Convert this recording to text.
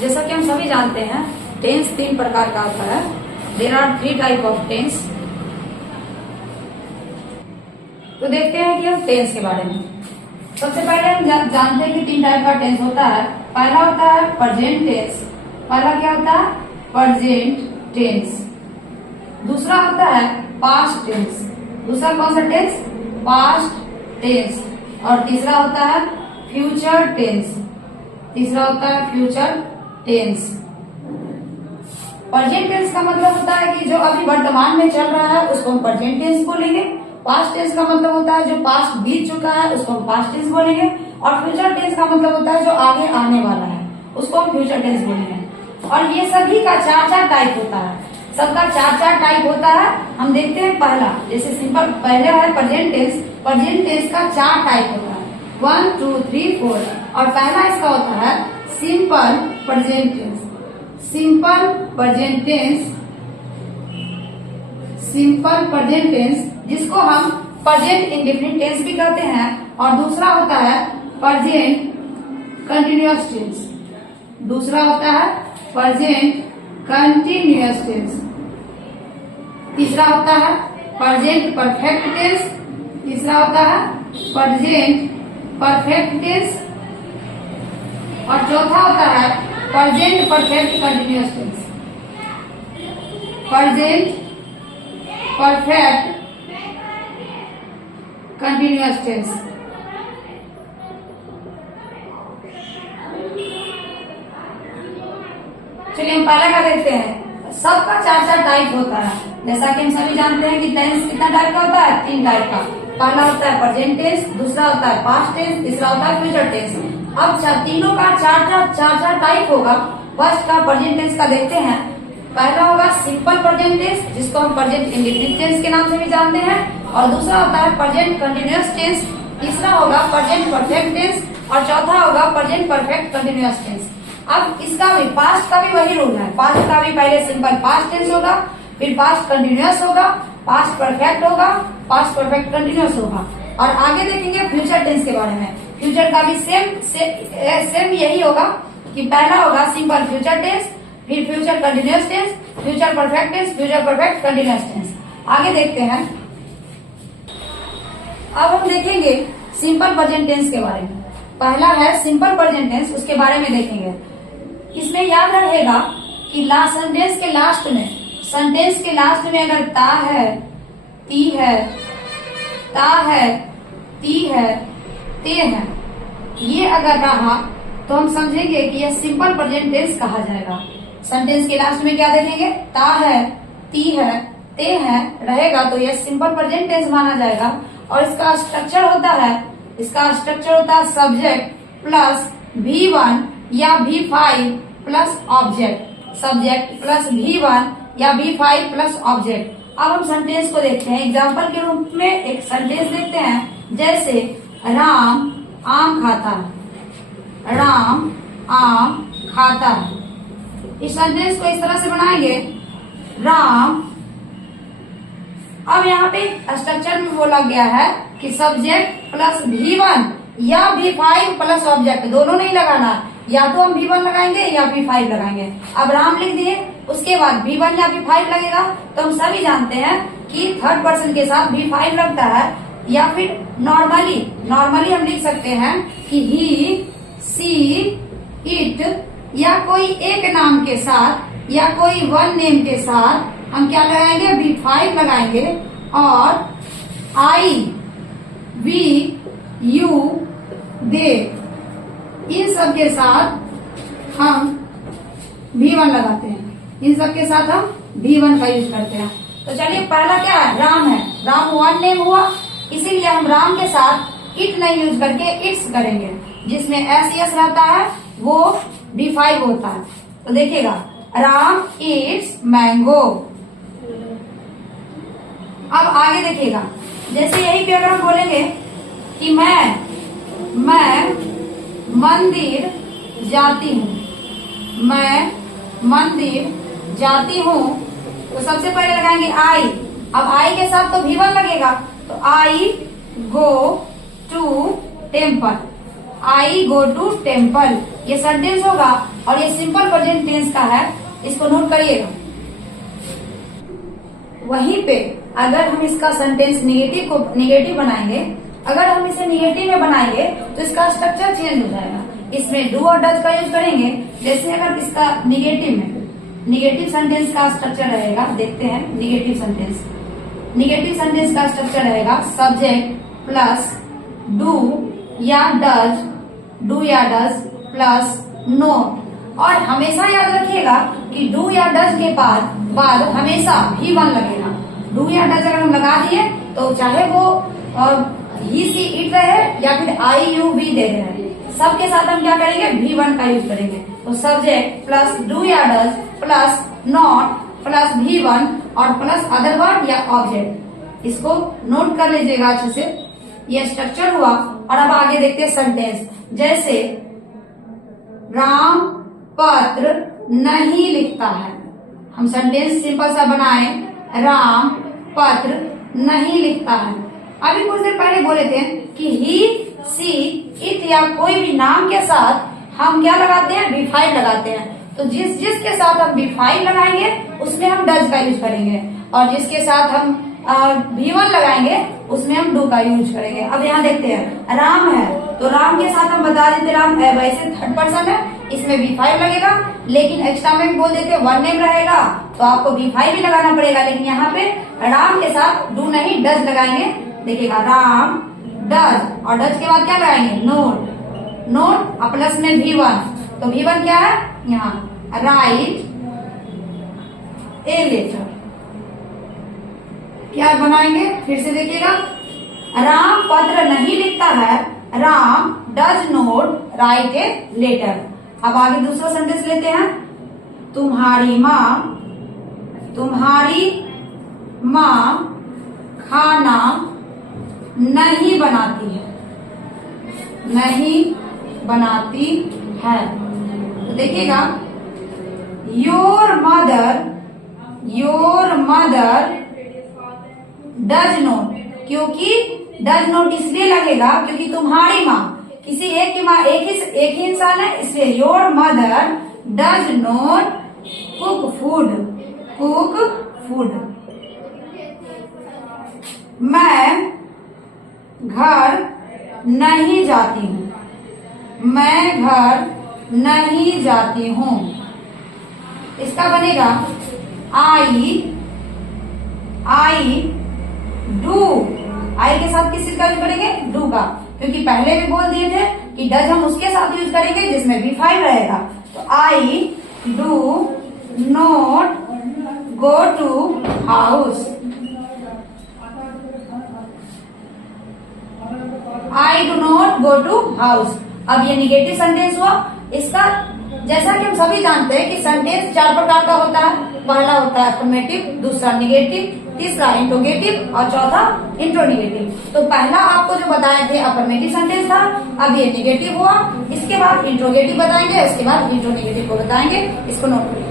जैसा कि हम सभी जानते हैं टेंस 3 प्रकार का होता है। There are 3 type of tense. तो देखते हैं कि हम टेंस के बारे में। सबसे पहले हम जानते हैं कि 3 टाइप का टेंस होता है। पहला होता है प्रेजेंट टेंस। पहला क्या होता है? Present tense. दूसरा होता है पास्ट टेंस। दूसरा कौन सा टेंस? Past tense. और तीसरा होता है फ्यूचर टेंस। तीसरा होता है फ्यूचर टेंस। प्रेजेंट टेंस का मतलब होता है कि जो अभी वर्तमान में चल रहा है उसको हम प्रेजेंट टेंस बोलेंगे। पास्ट टेंस का मतलब होता है जो पास्ट बीत चुका है उसको हम पास्ट टेंस बोलेंगे। और फ्यूचर टेंस का मतलब होता है जो आगे आने वाला है उसको हम फ्यूचर टेंस बोलेंगे। और ये सभी का 4 टाइप होता है। सबका 4 टाइप होता है। हम देखते हैं पहला, जैसे सिंपल पहले है प्रेजेंट टेंस। प्रेजेंट टेंस का 4 टाइप होता है, 1 2 3 4। और पहला इसका होता है simple present tense. Simple present tense, simple present tense जिसको हम प्रेजेंट इंडेफिनिट टेंस भी कहते हैं। और दूसरा होता है प्रेजेंट कंटिन्यूअस टेंस। दूसरा होता है प्रेजेंट कंटिन्यूअस टेंस। तीसरा होता है प्रेजेंट परफेक्ट टेंस। तीसरा होता है प्रेजेंट परफेक्ट टेंस। और चौथा होता है present perfect continuous tense. Present perfect continuous tense. चलिए हम पहला क्या देखते हैं। सबका 4 टाइप होता है। जैसा कि हम सभी जानते हैं कि टेंस कितना टाइप का होता है? 3 टाइप का। पहला होता है प्रेजेंट टेंस, दूसरा होता है पास्ट टेंस, तीसरा होता है फ्यूचर टेंस। अब तीनों का 4 टाइप होगा। फर्स्ट का प्रेजेंट टेंस का देखते हैं। पहला होगा सिंपल प्रेजेंट टेंस जिसको हम प्रेजेंट इंडेफिनिट टेंस के नाम से भी जानते हैं। और दूसरा होता है प्रेजेंट कंटिन्यूअस टेंस। तीसरा होगा प्रेजेंट परफेक्ट टेंस। और चौथा होगा प्रेजेंट परफेक्ट कंटिन्यूअस टेंस। अब इसका भी पास्ट का भी वही रूल है। पास्ट का भी पहले सिंपल पास्ट टेंस होगा, फिर पास्ट कंटिन्यूअस होगा, पास्ट परफेक्ट होगा, पास्ट परफेक्ट कंटिन्यूअस होगा। और आगे देखेंगे फ्यूचर टेंस के बारे में। फ्यूचर का भी सेम यही होगा कि पहला होगा सिंपल फ्यूचर टेंस, फिर future continuous tense, future perfect tense, future perfect continuous tense. आगे देखते हैं। अब हम देखेंगे सिंपल प्रेजेंट टेंस के बारे में। पहला है सिंपल प्रेजेंट टेंस, उसके बारे में देखेंगे। इसमें याद रहेगा कि सेंटेंस के लास्ट में अगर ता है, ती है, ता है, ती है, ते है, ये अगर रहा तो हम समझेंगे कि यह सिंपल प्रेजेंट टेंस कहा जाएगा। सेंटेंस के लास्ट में क्या देखेंगे? ता है, ती है, ते है रहेगा तो यह सिंपल प्रेजेंट टेंस माना जाएगा। और इसका स्ट्रक्चर होता है सब्जेक्ट प्लस V1 या V5 plus object. Subject plus V1 या V5 प्लस ऑब्जेक्ट। अब हम सेंटेंस को देखते हैं। एग्जाम्पल के रूप में एक सेंटेंस देखते हैं। जैसे राम आम खाता है। राम आम खाता है। इस सेंटेंस को इस तरह से बनाएंगे, राम। अब यहाँ पे स्ट्रक्चर में बोला गया है कि सब्जेक्ट प्लस V1 या V5 प्लस ऑब्जेक्ट, दोनों नहीं लगाना। या तो हम V1 लगाएंगे या V5 लगाएंगे। अब राम लिख दिए, उसके बाद V1 या V5 लगेगा। तो हम सभी जानते हैं कि थर्ड पर्सन के साथ V5 लगता है। या फिर नॉर्मली हम लिख सकते हैं कि ही, सी, इट या कोई एक नाम के साथ या कोई वन नेम के साथ हम क्या लगाएंगे? V5 लगाएंगे। और आई, वी, यू, दे, इन सब के साथ हम V1 लगाते हैं। इन सब के साथ हम V1 का यूज करते हैं। तो चलिए पहला क्या है? राम है। राम वन नेम हुआ, इसीलिए हम राम के साथ इट नहीं यूज करके इट्स करेंगे। जिसमें एस रहता है वो V5 होता है। तो देखिएगा, राम इट्स मैंगो। अब आगे देखिएगा, जैसे यही पे अगर हम बोलेंगे कि मैं मंदिर जाती हूँ। मैं मंदिर जाती हूँ तो सबसे पहले लगाएंगे आई। अब आई के साथ तो V1 लगेगा, तो I go to temple. I go to temple, ये सेंटेंस होगा और ये सिंपल प्रेजेंट टेंस का है, इसको नोट करिएगा। वहीं पे अगर हम इसका सेंटेंस निगेटिव बनाएंगे, अगर हम इसे निगेटिव में बनाएंगे तो इसका स्ट्रक्चर चेंज हो जाएगा। इसमें डू और डज का यूज करेंगे। जैसे अगर इसका निगेटिव सेंटेंस का स्ट्रक्चर रहेगा, देखते हैं निगेटिव सेंटेंस का स्ट्रक्चर रहेगा सब्जेक्ट प्लस डू या डज प्लस नोट। और हमेशा याद रखिएगा कि डू या डज के बाद हमेशा भी वन लगेगा। डू या डज अगर हम लगा दिए तो चाहे वो ही सी इट रहे या फिर आई यू वी दे रहे, सबके साथ हम क्या करेंगे, भी वन का यूज करेंगे। तो सब्जेक्ट प्लस डू या डज प्लस नॉट प्लस भी वन और प्लस अदर वर्ड या ऑब्जेक्ट। इसको नोट कर लीजिएगा अच्छे से। ये स्ट्रक्चर हुआ और अब आगे देखते हैं सेंटेंस। जैसे राम पत्र नहीं लिखता है, हम सेंटेंस सिंपल सा बनाए, राम पत्र नहीं लिखता है। अभी कुछ देर पहले बोले थे कि ही सी इट या कोई भी नाम के साथ हम क्या लगाते हैं, V5 लगाते हैं। तो जिसके साथ हम V5 लगाएंगे उसमें हम डज का यूज करेंगे और जिसके साथ हम V1 लगाएंगे उसमें हम डू का यूज करेंगे। अब यहाँ देखते हैं राम है तो राम के साथ हम बता देते राम है, वैसे थर्ड पर्सन है, इसमें V5 लगेगा। लेकिन एक्स्ट्रा में बोल देते वन नेम रहेगा तो आपको V5 भी लगाना पड़ेगा। लेकिन यहाँ पे राम के साथ डू नहीं डज लगाएंगे। देखिएगा राम डज और डज के बाद क्या लगाएंगे, नोट और प्लस में V1। तो V1 क्या है, यहाँ राइट ए लेटर। क्या बनाएंगे, फिर से देखिएगा, राम पत्र नहीं लिखता है, Ram does not write a letter. अब आगे दूसरा सेंटेंस लेते हैं। तुम्हारी माँ खाना नहीं बनाती है। तो देखिएगा योर मदर डज नोट, क्योंकि डज नोट इसलिए लगेगा क्योंकि तुम्हारी माँ, किसी एक की माँ एक ही इंसान है, इसलिए your mother does note cook food. मैं घर नहीं जाती हूँ, इसका बनेगा आई डू। आई के साथ किस चीज का यूज करेंगे, डू का, क्योंकि पहले भी बोल दिए थे कि डज हम उसके साथ यूज करेंगे जिसमें V5 रहेगा। तो I do not go to house, I do not go to house. अब ये निगेटिव सेंटेंस हुआ। इसका जैसा कि हम सभी जानते हैं कि सेंटेंस 4 प्रकार का होता है। पहला होता है अफर्मेटिव, दूसरा निगेटिव, तीसरा इंट्रोगेटिव और चौथा इंट्रोनिगेटिव। तो पहला आपको जो बताए थे अफर्मेटिव सेंटेंस था, अब ये निगेटिव हुआ। इसके बाद इंट्रोगेटिव बताएंगे, इसके बाद इंट्रोनिगेटिव को बताएंगे। इसको नोट करिए।